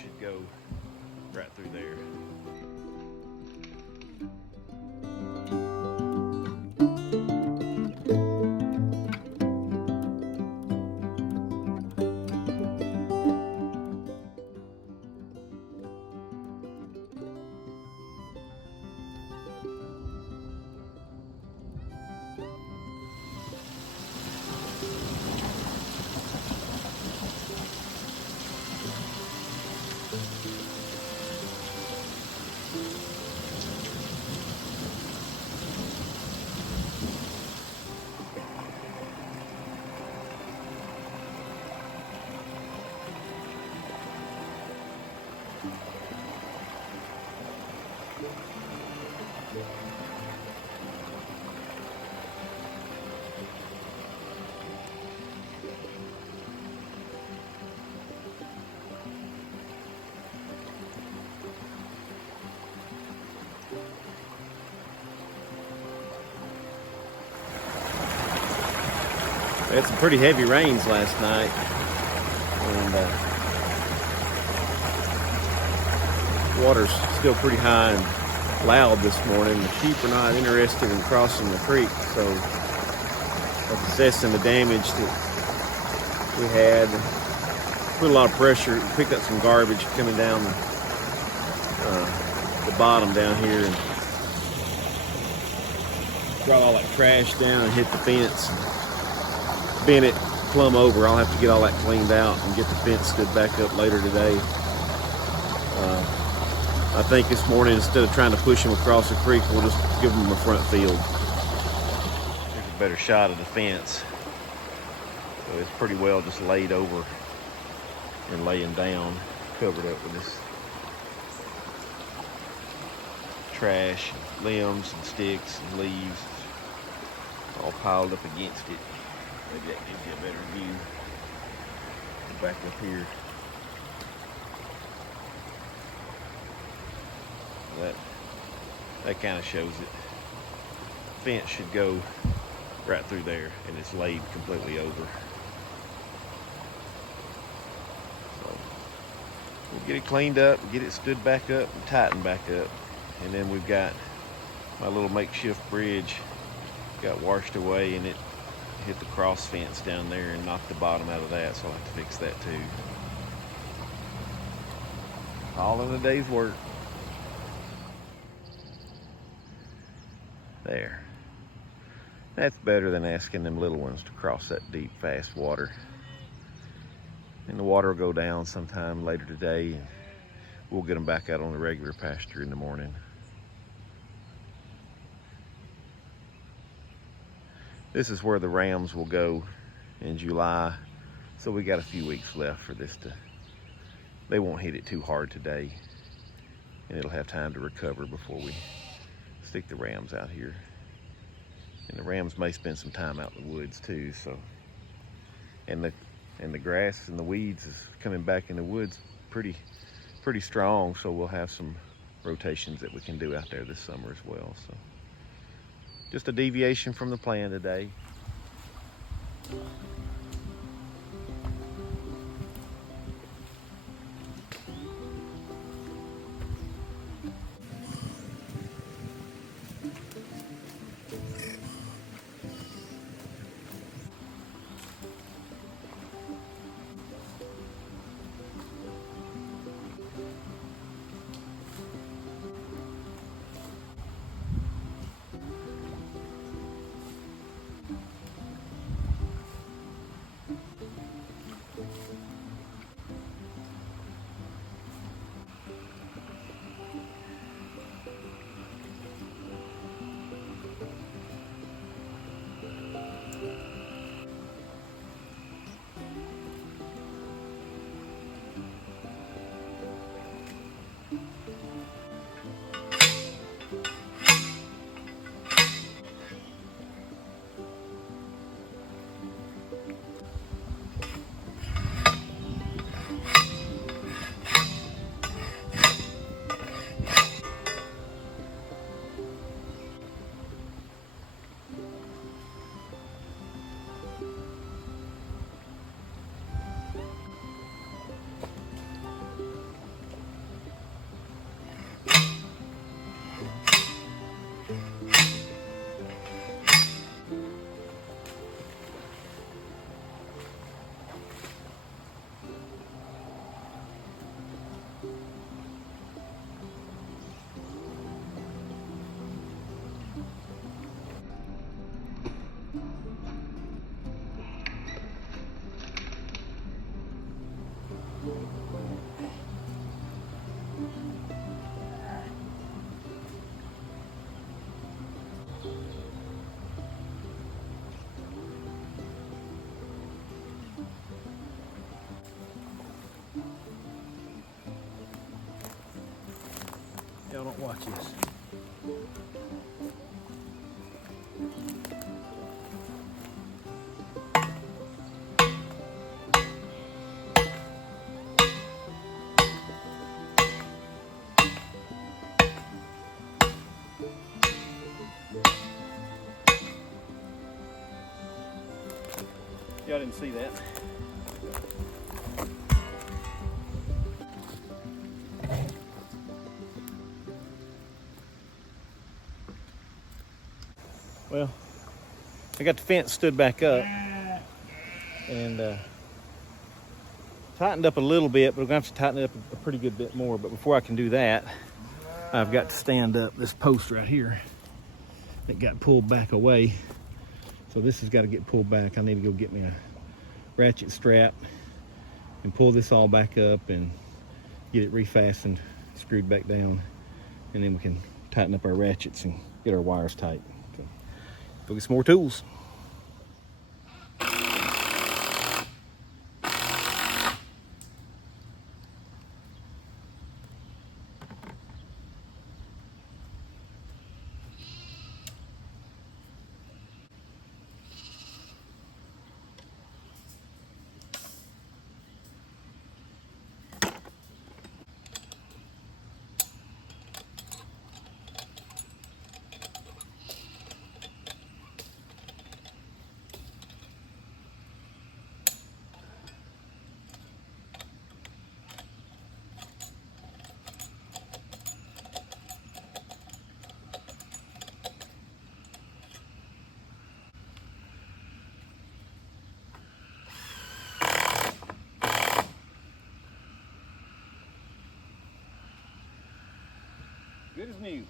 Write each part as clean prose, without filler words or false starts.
should go right through there. We had some pretty heavy rains last night, and water's still pretty high and loud this morning. The sheep are not interested in crossing the creek, so assessing the damage that we had, put a lot of pressure, picked up some garbage coming down the bottom down here, and brought all that trash down and hit the fence. Bent it plumb over. I'll have to get all that cleaned out and get the fence stood back up later today. I think this morning, instead of trying to push them across the creek, we'll just give them a front field. Here's a better shot of the fence. So it's pretty well just laid over and laying down, covered up with this trash, limbs and sticks and leaves all piled up against it. Maybe that gives you a better view. Back up here. That kind of shows it. Fence should go right through there, and it's laid completely over. So we'll get it cleaned up, get it stood back up and tightened back up. And then we've got my little makeshift bridge got washed away, and it hit the cross fence down there and knocked the bottom out of that, so I'll have to fix that too. All in a day's work. There. That's better than asking them little ones to cross that deep, fast water. And the water will go down sometime later today, and we'll get them back out on the regular pasture in the morning. This is where the rams will go in July, so we got a few weeks left for this they won't hit it too hard today, and it'll have time to recover before we stick the rams out here. And the rams may spend some time out in the woods too, so. And the grass and the weeds is coming back in the woods pretty strong, so we'll have some rotations that we can do out there this summer as well. So. Just a deviation from the plan today. Don't watch this. Y'all didn't see that. Well, I got the fence stood back up and tightened up a little bit, but we're gonna have to tighten it up a pretty good bit more. But before I can do that, I've got to stand up this post right here that got pulled back away. So this has got to get pulled back. I need to go get me a ratchet strap and pull this all back up and get it refastened, screwed back down, and then we can tighten up our ratchets and get our wires tight. Okay. Go get some more tools. Good as new.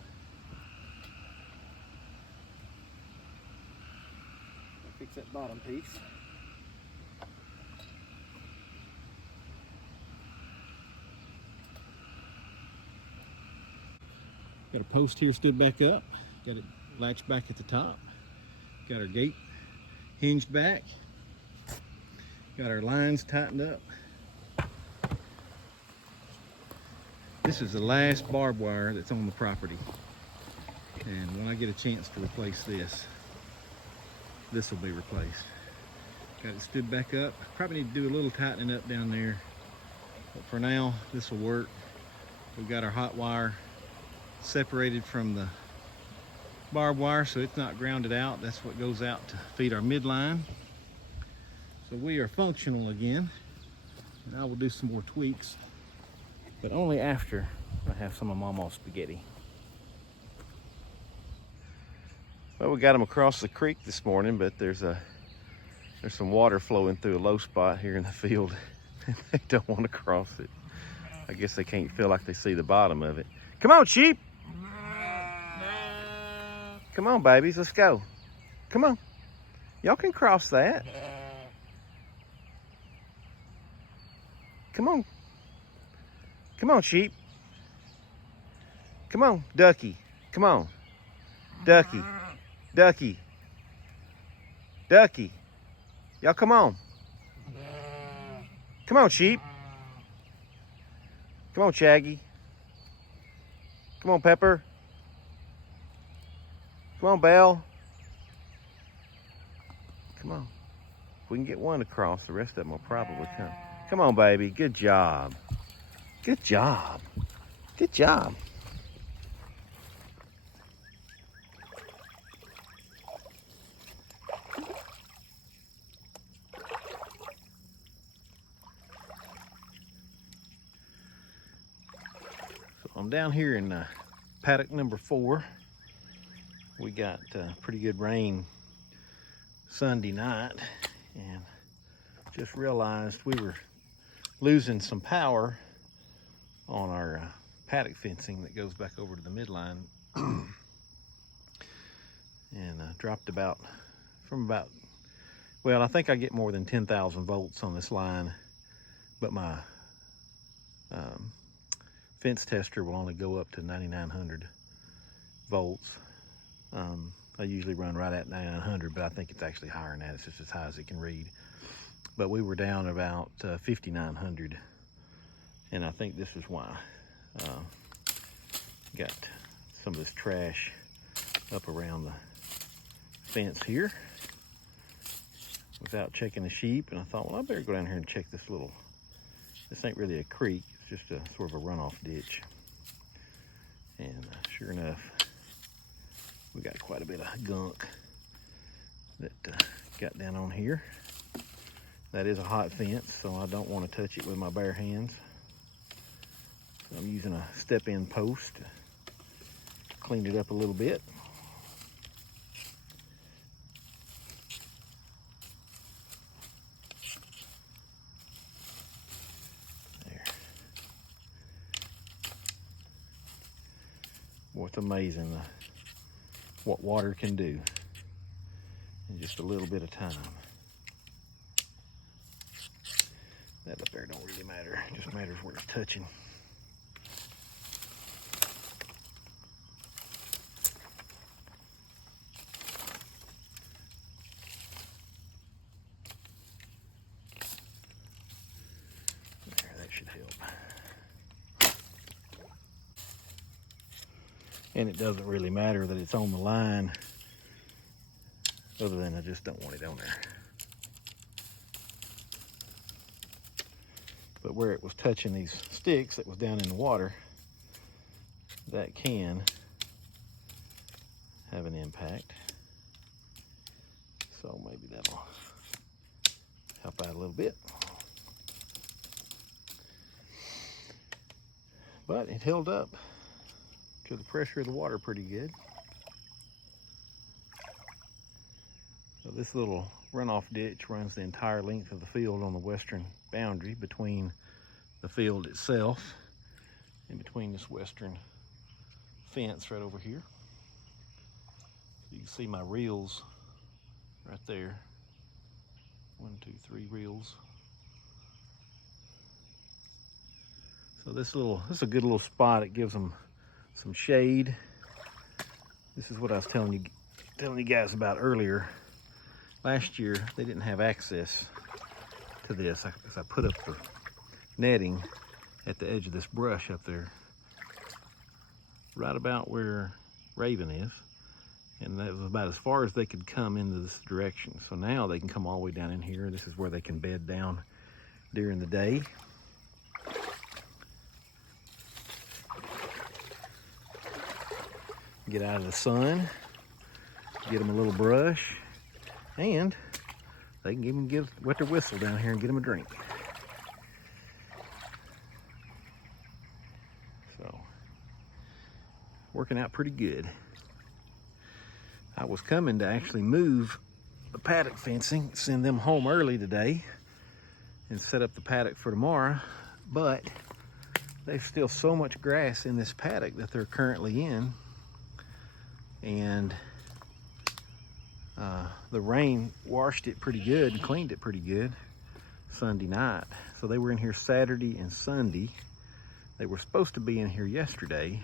Fix that bottom piece. Got a post here stood back up. Got it latched back at the top. Got our gate hinged back. Got our lines tightened up. This is the last barbed wire that's on the property. And when I get a chance to replace this, this will be replaced. Got it stood back up. Probably need to do a little tightening up down there. But for now, this will work. We've got our hot wire separated from the barbed wire so it's not grounded out. That's what goes out to feed our midline. So we are functional again. And I will do some more tweaks, but only after I have some of Mama's spaghetti. Well, we got them across the creek this morning, but there's some water flowing through a low spot here in the field. They don't want to cross it. I guess they can't feel like they see the bottom of it. Come on, sheep. Come on, babies, let's go. Come on. Y'all can cross that. Come on. Come on, sheep. Come on, ducky. Come on. Ducky. Ducky. Ducky. Y'all come on. Come on, sheep. Come on, Shaggy. Come on, Pepper. Come on, Belle. Come on. If we can get one across, the rest of them will probably come. Come on, baby. Good job. Good job. Good job. So I'm down here in paddock number 4. We got pretty good rain Sunday night and just realized we were losing some power on our paddock fencing that goes back over to the midline. And dropped well, I think I get more than 10,000 volts on this line, but my fence tester will only go up to 9,900 volts. I usually run right at 9,900, but I think it's actually higher than that. It's just as high as it can read. But we were down about 5,900, and I think this is why. Got some of this trash up around the fence here without checking the sheep, and I thought, well, I better go down here and check this ain't really a creek, it's just a sort of a runoff ditch. And sure enough, we got quite a bit of gunk that got down on here. That is a hot fence, so I don't want to touch it with my bare hands. So I'm using a step-in post to clean it up a little bit. There. Boy, it's amazing what water can do in just a little bit of time. That up there don't really matter, it just matters where it's touching. There, that should help. And it doesn't really matter that it's on the line, other than I just don't want it on there. But where it was touching these sticks that was down in the water, that can have an impact. So maybe that'll help out a little bit. But it held up to the pressure of the water pretty good. So this little runoff ditch runs the entire length of the field on the western boundary between the field itself and between this western fence right over here. So you can see my reels right there. 1, 2, 3 reels. So this is a good little spot. It gives them some shade. This is what I was telling you guys about earlier. Last year they didn't have access to this. I put up the netting at the edge of this brush up there, right about where Raven is, and that was about as far as they could come into this direction. So now they can come all the way down in here. This is where they can bed down during the day. Get out of the sun, get them a little brush, and they can even wet their whistle down here and get them a drink. So, working out pretty good. I was coming to actually move the paddock fencing, send them home early today, and set up the paddock for tomorrow, but there's still so much grass in this paddock that they're currently in, and the rain washed it pretty good and cleaned it pretty good Sunday night. So they were in here Saturday and Sunday. They were supposed to be in here yesterday,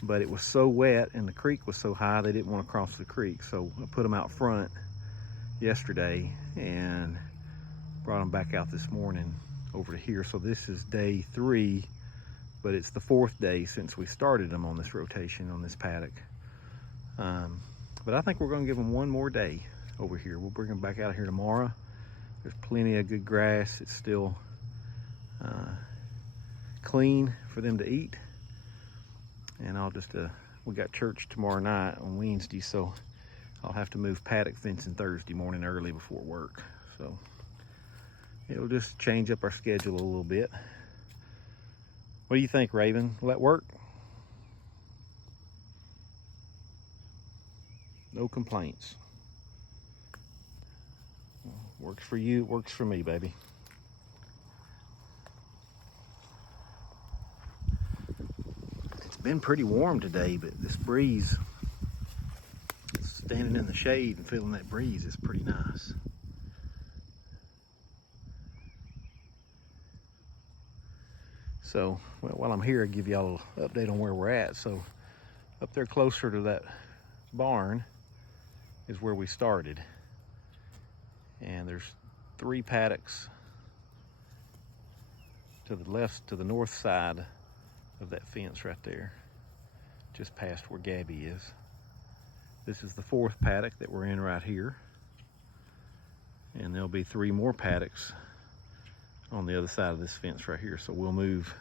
but it was so wet and the creek was so high they didn't want to cross the creek. So I put them out front yesterday and brought them back out this morning over to here. So this is day 3, but it's the 4th day since we started them on this rotation on this paddock. But I think we're going to give them one more day over here. We'll bring them back out here tomorrow. There's plenty of good grass. It's still clean for them to eat. And I'll just, we got church tomorrow night on Wednesday, so I'll have to move paddock fencing Thursday morning early before work. So it'll just change up our schedule a little bit. What do you think, Raven? Will that work? No complaints. Works for you, works for me, baby. It's been pretty warm today, but this breeze, standing in the shade and feeling that breeze is pretty nice. So, well, while I'm here, I'll give y'all an update on where we're at. So, up there closer to that barn is where we started. And there's 3 paddocks to the left, to the north side of that fence right there. just past where Gabby is. This is the 4th paddock that we're in right here. And there'll be 3 more paddocks on the other side of this fence right here. So we'll move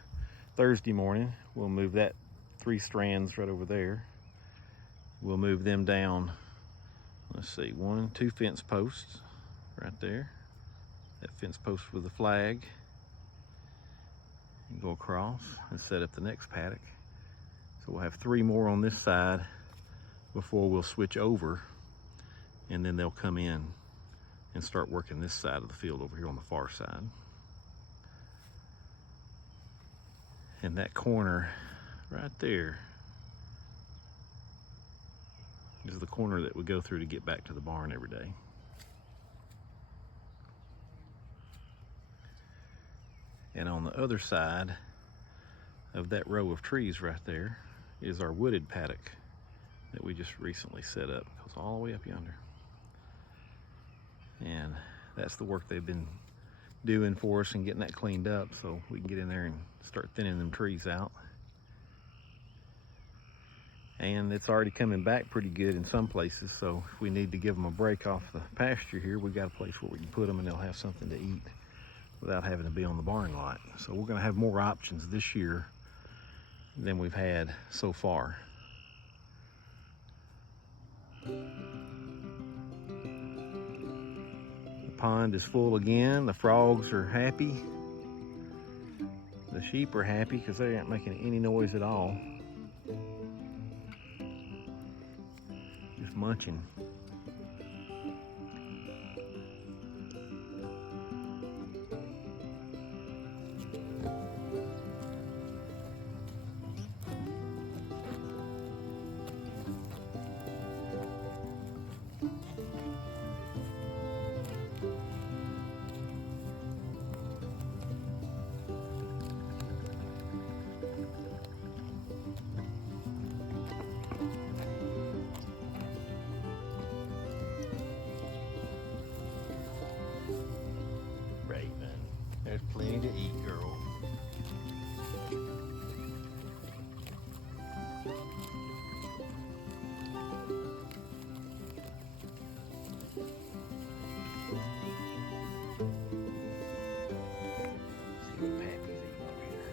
Thursday morning, we'll move that 3 strands right over there. We'll move them down, let's see, 1, 2 fence posts right there. That fence post with the flag. And go across and set up the next paddock. So we'll have 3 more on this side before we'll switch over, and then they'll come in and start working this side of the field over here on the far side. And that corner right there is the corner that we go through to get back to the barn every day. And on the other side of that row of trees right there is our wooded paddock that we just recently set up. It goes all the way up yonder. And that's the work they've been doing for us and getting that cleaned up so we can get in there and start thinning them trees out. And it's already coming back pretty good in some places, so if we need to give them a break off the pasture here, we got a place where we can put them and they'll have something to eat without having to be on the barn lot. So we're going to have more options this year than we've had so far. The pond is full again. The frogs are happy. The sheep are happy because they aren't making any noise at all. Just munching. There's plenty to eat, girl. See what Pappy's eating over here.